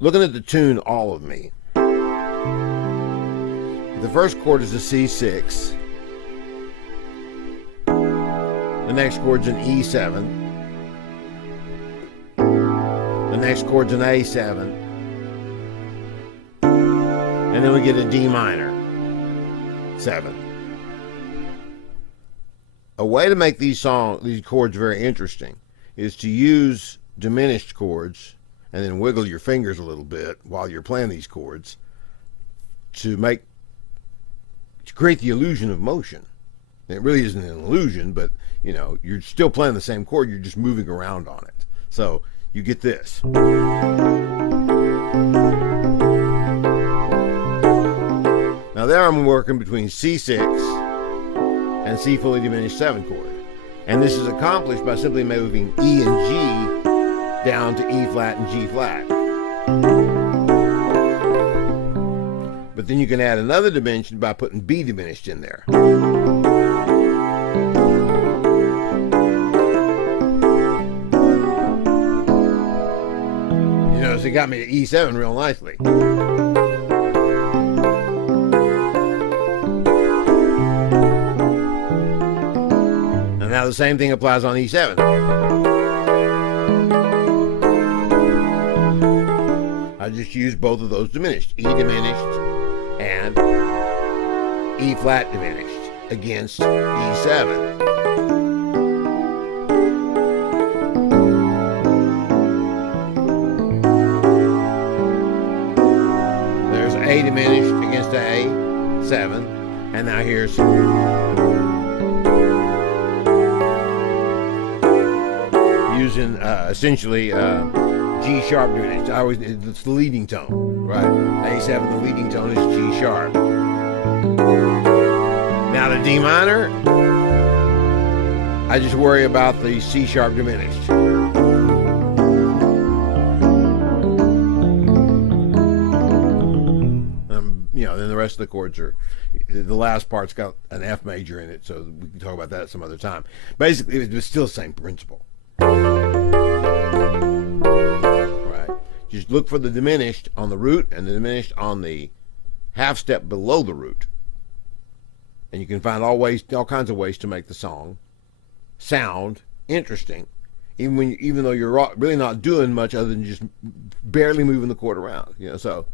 looking at the tune All of Me, the first chord is a C6. The next chord's an E7. The next chord's an A7. And then we get a D minor 7. A way to make these chords very interesting is to use diminished chords and then wiggle your fingers a little bit while you're playing these chords to create the illusion of motion. It really isn't an illusion, but you know, you're still playing the same chord, you're just moving around on it. So you get this. Now there I'm working between C6 and C fully diminished 7 chord. And this is accomplished by simply moving E and G down to E flat and G flat. But then you can add another dimension by putting B diminished in there. You notice it got me to E7 real nicely. And now the same thing applies on E7. I just used both of those diminished, E diminished and E flat diminished against E7. There's A diminished against A7, and now here's using essentially G sharp diminished. It's the leading tone, right? A7, the leading tone is G sharp. Now the D minor, I just worry about the C sharp diminished. You know, then the rest of the chords are, the last part's got an F major in it, so we can talk about that some other time. Basically, it's still the same principle. Right. Just look for the diminished on the root and the diminished on the half step below the root. And you can find all kinds of ways to make the song sound interesting, even though you're really not doing much other than just barely moving the chord around. You know, so.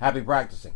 Happy practicing.